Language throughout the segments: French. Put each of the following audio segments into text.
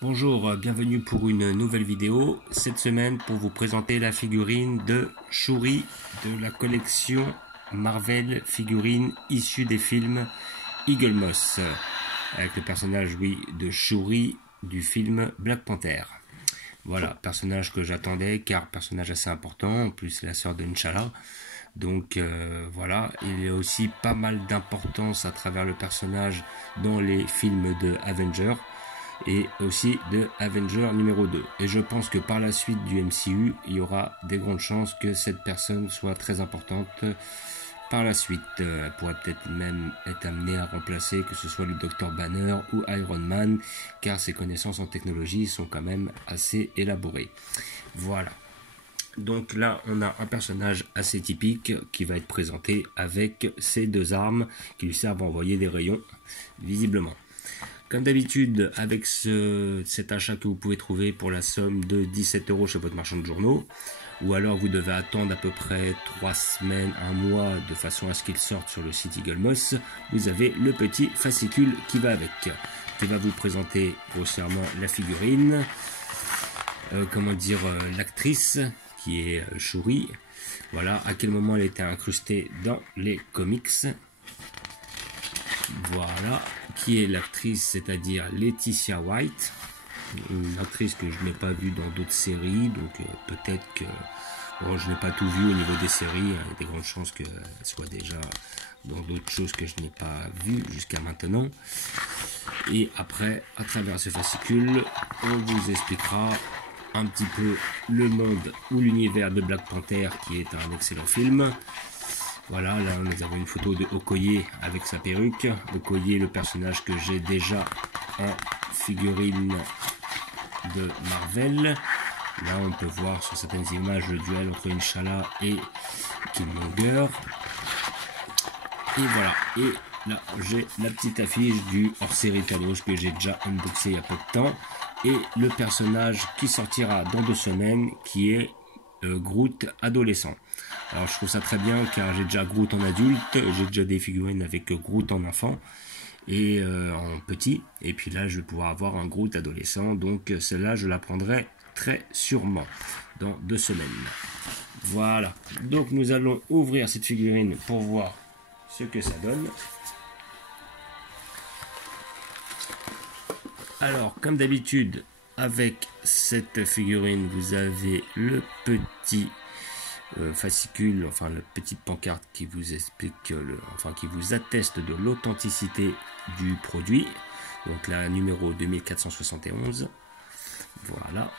Bonjour, bienvenue pour une nouvelle vidéo. Cette semaine pour vous présenter la figurine de Shuri de la collection Marvel figurines issue des films Eagle Moss, avec le personnage de Shuri du film Black Panther. Voilà, personnage que j'attendais car personnage assez important, en plus c'est la sœur de N'Challa. Donc voilà, il y a aussi pas mal d'importance à travers le personnage dans les films de Avengers et aussi de Avenger numéro 2. Et je pense que par la suite du MCU, il y aura des grandes chances que cette personne soit très importante par la suite. Elle pourrait peut-être même être amenée à remplacer que ce soit le Dr Banner ou Iron Man, car ses connaissances en technologie sont quand même assez élaborées. Voilà. Donc là, on a un personnage assez typique qui va être présenté avec ses deux armes qui lui servent à envoyer des rayons, visiblement. Comme d'habitude, avec cet achat que vous pouvez trouver pour la somme de 17 € chez votre marchand de journaux, ou alors vous devez attendre à peu près 3 semaines, 1 mois, de façon à ce qu'il sorte sur le site Eagle Moss, vous avez le petit fascicule qui va avec, qui va vous présenter grossièrement la figurine, l'actrice, qui est Shuri, voilà, à quel moment elle était incrustée dans les comics. Voilà, qui est l'actrice, c'est-à-dire Letitia White, une actrice que je n'ai pas vue dans d'autres séries, donc peut-être que bon, je n'ai pas tout vu au niveau des séries, il y a des grandes chances qu'elle soit déjà dans d'autres choses que je n'ai pas vues jusqu'à maintenant. Et après, à travers ce fascicule, on vous expliquera un petit peu le monde ou l'univers de Black Panther, qui est un excellent film. Voilà, là nous avons une photo de Okoye avec sa perruque. Okoye, le personnage que j'ai déjà en figurine de Marvel. Là on peut voir sur certaines images le duel entre N'Challa et Killmonger. Et voilà, et là j'ai la petite affiche du hors-série Thanos que j'ai déjà unboxé il y a peu de temps. Et le personnage qui sortira dans 2 semaines, qui est Groot adolescent. Alors je trouve ça très bien car j'ai déjà Groot en adulte, j'ai déjà des figurines avec Groot en enfant et en petit, et puis là je vais pouvoir avoir un Groot adolescent, donc celle-là je la prendrai très sûrement dans 2 semaines. Voilà, donc nous allons ouvrir cette figurine pour voir ce que ça donne. Alors comme d'habitude, avec cette figurine, vous avez le petit fascicule, enfin la petite pancarte qui vous explique, qui vous atteste de l'authenticité du produit. Donc la numéro 2471. Voilà.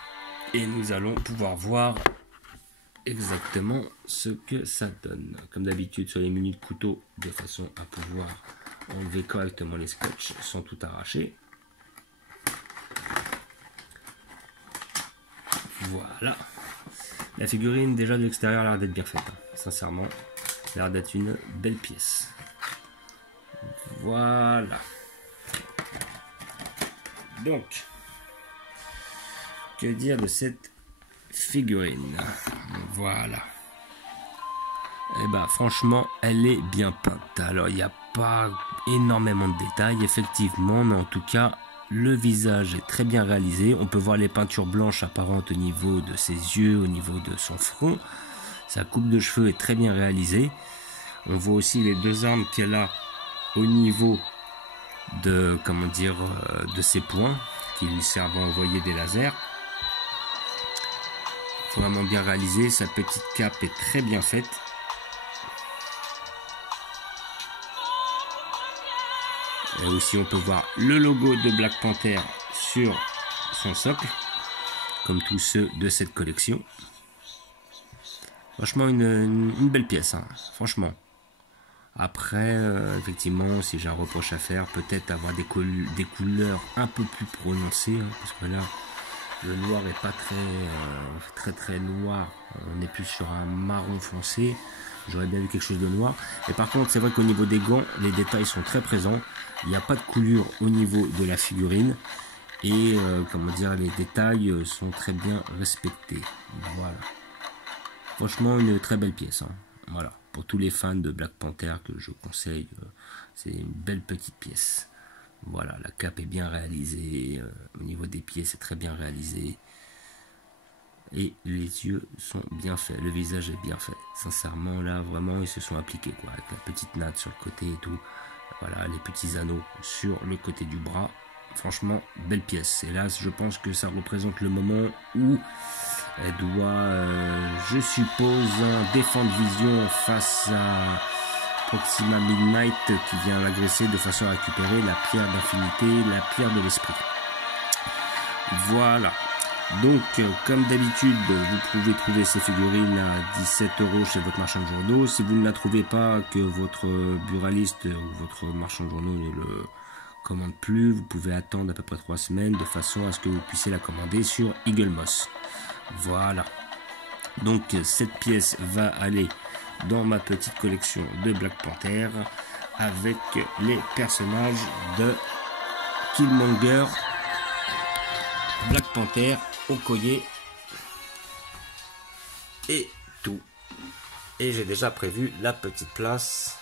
Et nous allons pouvoir voir exactement ce que ça donne. Comme d'habitude sur les menus de couteau, de façon à pouvoir enlever correctement les scotch sans tout arracher. Voilà, la figurine déjà de l'extérieur a l'air d'être bien faite, hein. Sincèrement, ça a l'air d'être une belle pièce. Voilà. Donc, que dire de cette figurine? Voilà. Et bah franchement, elle est bien peinte. Alors il n'y a pas énormément de détails effectivement, mais en tout cas le visage est très bien réalisé. On peut voir les peintures blanches apparentes au niveau de ses yeux, au niveau de son front. Sa coupe de cheveux est très bien réalisée. On voit aussi les 2 armes qu'elle a au niveau de, de ses poings, qui lui servent à envoyer des lasers. Vraiment bien réalisé. Sa petite cape est très bien faite. Et aussi on peut voir le logo de Black Panther sur son socle, comme tous ceux de cette collection. Franchement une belle pièce, hein, franchement. Après, effectivement, si j'ai un reproche à faire, peut-être avoir des couleurs un peu plus prononcées, hein, parce que là, le noir est pas très noir. On est plus sur un marron foncé. J'aurais bien vu quelque chose de noir. Et par contre, c'est vrai qu'au niveau des gants, les détails sont très présents. Il n'y a pas de coulure au niveau de la figurine. Et les détails sont très bien respectés. Voilà. Franchement, une très belle pièce, hein. Voilà. Pour tous les fans de Black Panther que je conseille, c'est une belle petite pièce. Voilà, la cape est bien réalisée, au niveau des pieds c'est très bien réalisé. Et les yeux sont bien faits, le visage est bien fait. Sincèrement là, vraiment ils se sont appliqués quoi, avec la petite natte sur le côté et tout. Voilà, les petits anneaux sur le côté du bras. Franchement, belle pièce. Et là, je pense que ça représente le moment où elle doit, je suppose, défendre Vision face à Proxima Midnight qui vient l'agresser de façon à récupérer la pierre d'infinité, la pierre de l'esprit. Voilà. Donc, comme d'habitude, vous pouvez trouver ces figurines à 17 € chez votre marchand de journaux. Si vous ne la trouvez pas, que votre buraliste ou votre marchand de journaux ne le commande plus, vous pouvez attendre à peu près 3 semaines de façon à ce que vous puissiez la commander sur Eagle Moss. Voilà. Donc, cette pièce va aller dans ma petite collection de Black Panther avec les personnages de Killmonger, Black Panther, Okoye et tout. Et j'ai déjà prévu la petite place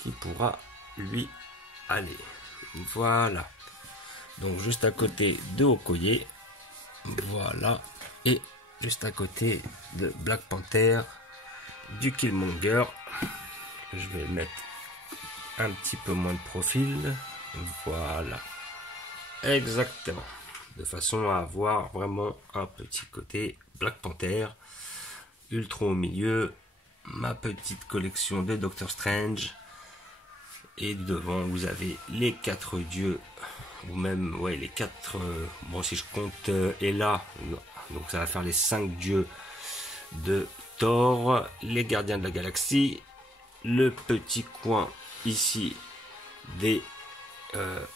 qui pourra lui aller. Voilà. Donc juste à côté de Okoye. Voilà. Et juste à côté de Black Panther, du Killmonger. Je vais mettre un petit peu moins de profil. Voilà. Exactement. De façon à avoir vraiment un petit côté Black Panther. Ultron au milieu. Ma petite collection de Doctor Strange. Et devant, vous avez les 4 dieux. Ou même, ouais, les 4... bon, si je compte Hela. Donc ça va faire les 5 dieux de Thor. Les gardiens de la galaxie. Le petit coin ici des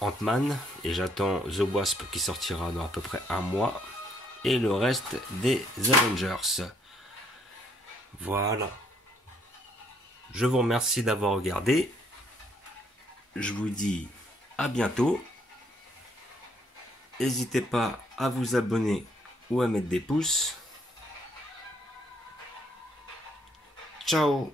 Ant-Man, et j'attends The Wasp qui sortira dans à peu près un mois, et le reste des Avengers. Voilà. Je vous remercie d'avoir regardé. Je vous dis à bientôt. N'hésitez pas à vous abonner ou à mettre des pouces. Ciao.